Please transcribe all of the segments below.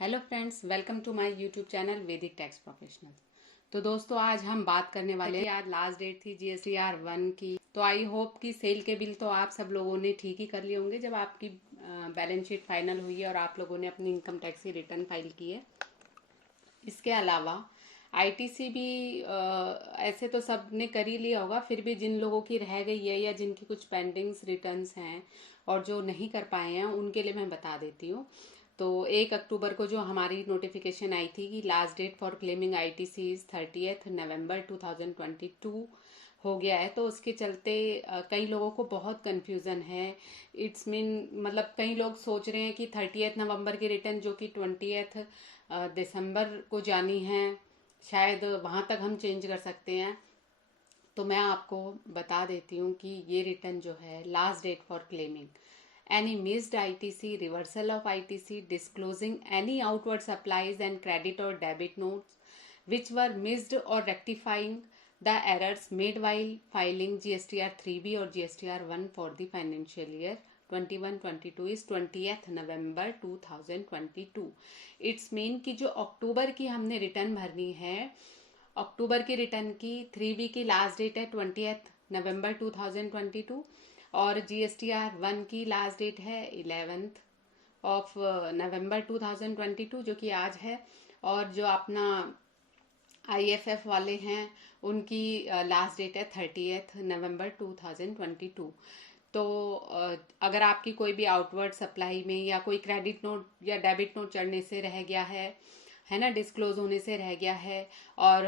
Hello friends, welcome to my YouTube channel Vedic tax professional. तो दोस्तों, आज हम बात करने वाले हैं। आज लास्ट डेट थी GSTR 1 की। तो आई होप कि सेल के बिल तो आप सब लोगों ने ठीक ही कर लिए होंगे जब आपकी बैलेंस शीट फाइनल हुई है और आप लोगों ने अपनी इनकम टैक्स की रिटर्न फाइल की है। इसके अलावा आईटीसी भी ऐसे तो सब ने कर ही लिया होगा, फिर भी जिन लोगों की रह गई है या जिनकी कुछ पेंडिंग्स रिटर्न्स हैं और जो नहीं कर पाए हैं उनके लिए मैं बता देती हूँ। तो 1 अक्टूबर को जो हमारी नोटिफिकेशन आई थी कि last date for claiming ITC is 30 November 2022 हो गया है। तो उसके चलते कई लोगों को बहुत कंफ्यूजन है। इट्स मीन मतलब कई लोग सोच रहे हैं कि 30 नवंबर की रिटर्न जो कि 20 दिसंबर को जानी है, शायद वहाँ तक हम चेंज कर सकते हैं। तो मैं आपको बता देती हूँ कि ये रिटर्न जो है last date for claiming any missed ITC, reversal of ITC, disclosing any outward supplies and credit or debit notes which were missed or rectifying the errors made while filing GSTR 3B or GSTR 1 for the financial year 21-22 is 20th November 2022। It's mean कि जो अक्टूबर की हमने return भरनी है, अक्टूबर की return की 3B की last date है 20th नवंबर 2022 और GSTR 1 की लास्ट डेट है 11 नवंबर 2022 जो कि आज है। और जो अपना IFF वाले हैं उनकी लास्ट डेट है 30th नवंबर 2022। तो अगर आपकी कोई भी आउटवर्ड सप्लाई में या कोई क्रेडिट नोट या डेबिट नोट चढ़ने से रह गया है ना, डिस्क्लोज होने से रह गया है और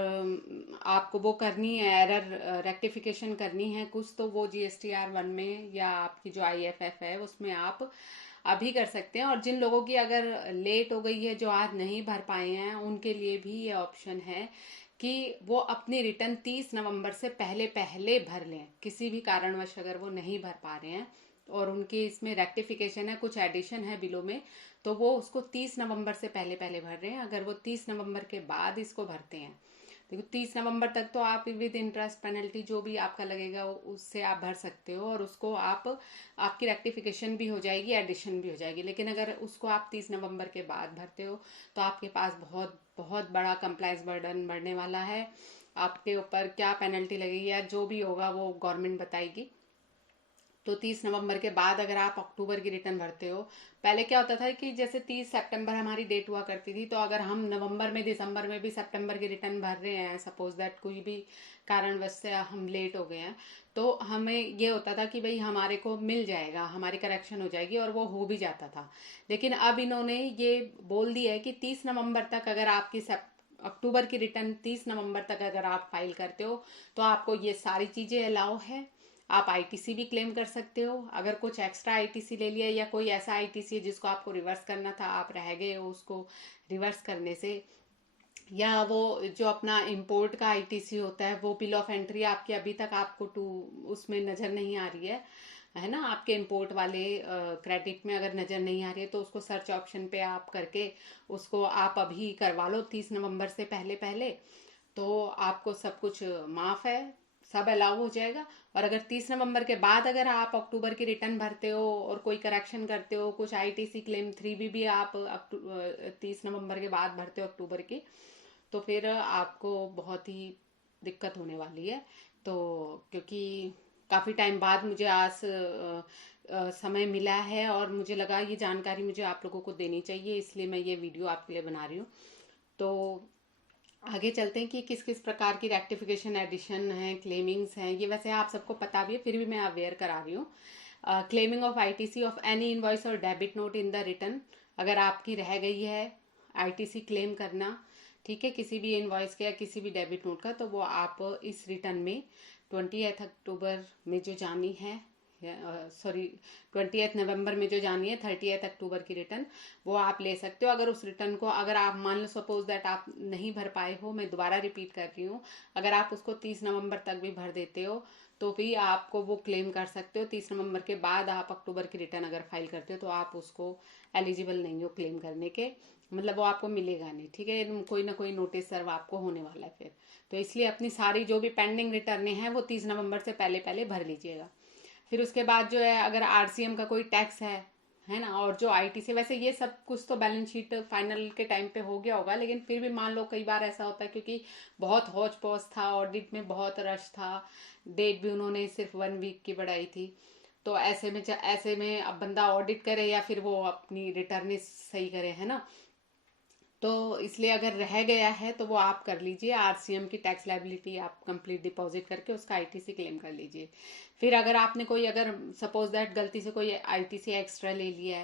आपको वो करनी है, एरर रेक्टिफिकेशन करनी है कुछ, तो वो GSTR 1 में या आपकी जो IFF है उसमें आप अभी कर सकते हैं। और जिन लोगों की अगर लेट हो गई है, जो आज नहीं भर पाए हैं, उनके लिए भी ये ऑप्शन है कि वो अपनी रिटर्न 30 नवंबर से पहले पहले भर लें। किसी भी कारणवश अगर वो नहीं भर पा रहे हैं और उनके इसमें रेक्टिफिकेशन है, कुछ एडिशन है बिलों में, तो वो उसको 30 नवंबर से पहले पहले भर रहे हैं। अगर वो 30 नवंबर के बाद इसको भरते हैं, देखो 30 नवंबर तक तो आप विद इंटरेस्ट पेनल्टी जो भी आपका लगेगा उससे आप भर सकते हो और उसको आपकी रेक्टिफिकेशन भी हो जाएगी, एडिशन भी हो जाएगी। लेकिन अगर उसको आप 30 नवंबर के बाद भरते हो तो आपके पास बहुत बहुत बड़ा कंप्लायंस बर्डन बढ़ने वाला है। आपके ऊपर क्या पेनल्टी लगेगी या जो भी होगा वो गवर्नमेंट बताएगी। तो 30 नवंबर के बाद अगर आप अक्टूबर की रिटर्न भरते हो, पहले क्या होता था कि जैसे 30 सितंबर हमारी डेट हुआ करती थी, तो अगर हम नवंबर में, दिसंबर में भी सितंबर की रिटर्न भर रहे हैं, सपोज दैट कोई भी कारणवश से हम लेट हो गए हैं, तो हमें ये होता था कि भाई हमारे को मिल जाएगा, हमारी करेक्शन हो जाएगी, और वो हो भी जाता था। लेकिन अब इन्होंने ये बोल दिया है कि 30 नवंबर तक अगर आपकी अक्टूबर की रिटर्न 30 नवंबर तक अगर आप फाइल करते हो तो आपको ये सारी चीज़ें अलाउ है। आप आईटीसी भी क्लेम कर सकते हो। अगर कुछ एक्स्ट्रा आईटीसी ले लिया या कोई ऐसा आईटीसी है जिसको आपको रिवर्स करना था, आप रह गए हो उसको रिवर्स करने से, या वो जो अपना इंपोर्ट का आईटीसी होता है, वो बिल ऑफ एंट्री आपकी अभी तक आपको उसमें नज़र नहीं आ रही है ना, आपके इंपोर्ट वाले क्रेडिट में अगर नज़र नहीं आ रही है तो उसको सर्च ऑप्शन पे आप करके उसको आप अभी करवा लो 30 नवंबर से पहले पहले। तो आपको सब कुछ माफ़ है, सब अलाउ हो जाएगा। और अगर 30 नवंबर के बाद अगर आप अक्टूबर की रिटर्न भरते हो और कोई करेक्शन करते हो, कुछ आईटीसी क्लेम 3B भी आप 30 नवंबर के बाद भरते हो अक्टूबर की, तो फिर आपको बहुत ही दिक्कत होने वाली है। तो क्योंकि काफ़ी टाइम बाद मुझे आज समय मिला है और मुझे लगा ये जानकारी मुझे आप लोगों को देनी चाहिए, इसलिए मैं ये वीडियो आपके लिए बना रही हूँ। तो आगे चलते हैं कि किस किस प्रकार की रेक्टिफिकेशन, एडिशन है, क्लेमिंग्स हैं। ये वैसे आप सबको पता भी है, फिर भी मैं अवेयर करा रही हूँ। Claiming of ITC of any invoice और debit note in the return, अगर आपकी रह गई है आईटीसी क्लेम करना, ठीक है, किसी भी इनवॉइस का या किसी भी डेबिट नोट का, तो वो आप इस रिटर्न में 20 अक्टूबर में जो जानी है, सॉरी 20 नवंबर में जो जानी है, 30 अक्टूबर की रिटर्न, वो आप ले सकते हो। अगर उस रिटर्न को अगर आप मान लो सपोज दैट आप नहीं भर पाए हो, मैं दोबारा रिपीट कर रही हूँ, अगर आप उसको 30 नवंबर तक भी भर देते हो तो भी आपको वो क्लेम कर सकते हो। 30 नवंबर के बाद आप अक्टूबर की रिटर्न अगर फाइल करते हो तो आप उसको एलिजिबल नहीं हो क्लेम करने के, मतलब वो आपको मिलेगा नहीं, ठीक है, कोई ना कोई नोटिस सर्व आपको होने वाला है फिर। तो इसलिए अपनी सारी जो भी पेंडिंग रिटर्नें हैं वो 30 नवंबर से पहले पहले भर लीजिएगा। फिर उसके बाद जो है, अगर आरसीएम का कोई टैक्स है है ना। और जो आईटी से, वैसे ये सब कुछ तो बैलेंस शीट फाइनल के टाइम पे हो गया होगा, लेकिन फिर भी मान लो कई बार ऐसा होता है क्योंकि बहुत हौच पौच था, ऑडिट में बहुत रश था, डेट भी उन्होंने सिर्फ 1 वीक की बढ़ाई थी। तो ऐसे में अब बंदा ऑडिट करे या फिर वो अपनी रिटर्न सही करे, है ना। तो इसलिए अगर रह गया है तो वो आप कर लीजिए, आरसीएम की टैक्स लाइबिलिटी आप कंप्लीट डिपॉजिट करके उसका आईटीसी क्लेम कर लीजिए। फिर अगर आपने कोई, अगर सपोज दैट गलती से कोई आईटीसी एक्स्ट्रा ले लिया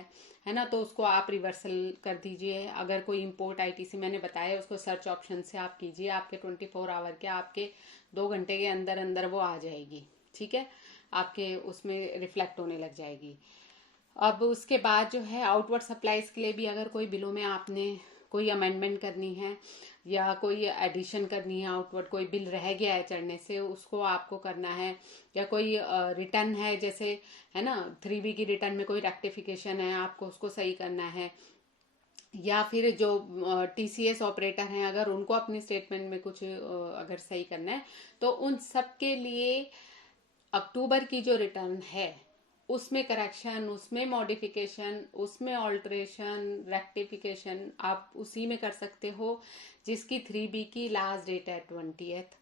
है ना, तो उसको आप रिवर्सल कर दीजिए। अगर कोई इंपोर्ट आईटीसी मैंने बताया, उसको सर्च ऑप्शन से आप कीजिए, आपके 24 आवर के, आपके 2 घंटे के अंदर अंदर वो आ जाएगी, ठीक है, आपके उसमें रिफ्लेक्ट होने लग जाएगी। अब उसके बाद जो है आउटवर्ड सप्लाईज के लिए भी अगर कोई बिलों में आपने कोई अमेंडमेंट करनी है या कोई एडिशन करनी है, आउटवर्ड कोई बिल रह गया है चढ़ने से, उसको आपको करना है, या कोई रिटर्न है जैसे, है ना, 3B की रिटर्न में कोई रेक्टिफिकेशन है, आपको उसको सही करना है, या फिर जो टीसीएस ऑपरेटर हैं अगर उनको अपनी स्टेटमेंट में कुछ अगर सही करना है, तो उन सब के लिए अक्टूबर की जो रिटर्न है उसमें करेक्शन, उसमें मॉडिफिकेशन, उसमें ऑल्ट्रेशन, रेक्टिफिकेशन आप उसी में कर सकते हो जिसकी 3B की लास्ट डेट है 20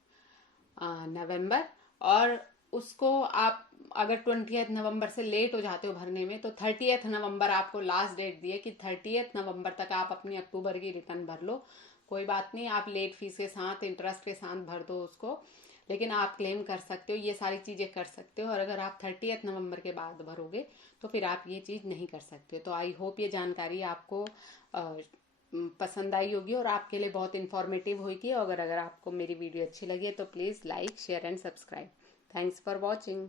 नवंबर। और उसको आप अगर 20 नवंबर से लेट हो जाते हो भरने में, तो 30 नवंबर आपको लास्ट डेट दी है कि 30 नवंबर तक आप अपनी अक्टूबर की रिटर्न भर लो। कोई बात नहीं, आप लेट फीस के साथ, इंटरेस्ट के साथ भर दो उसको, लेकिन आप क्लेम कर सकते हो, ये सारी चीज़ें कर सकते हो। और अगर आप 30 नवंबर के बाद भरोगे तो फिर आप ये चीज़ नहीं कर सकते। तो आई होप ये जानकारी आपको पसंद आई होगी और आपके लिए बहुत इन्फॉर्मेटिव होगी। और अगर आपको मेरी वीडियो अच्छी लगी है तो please like, share and subscribe. Thanks for watching.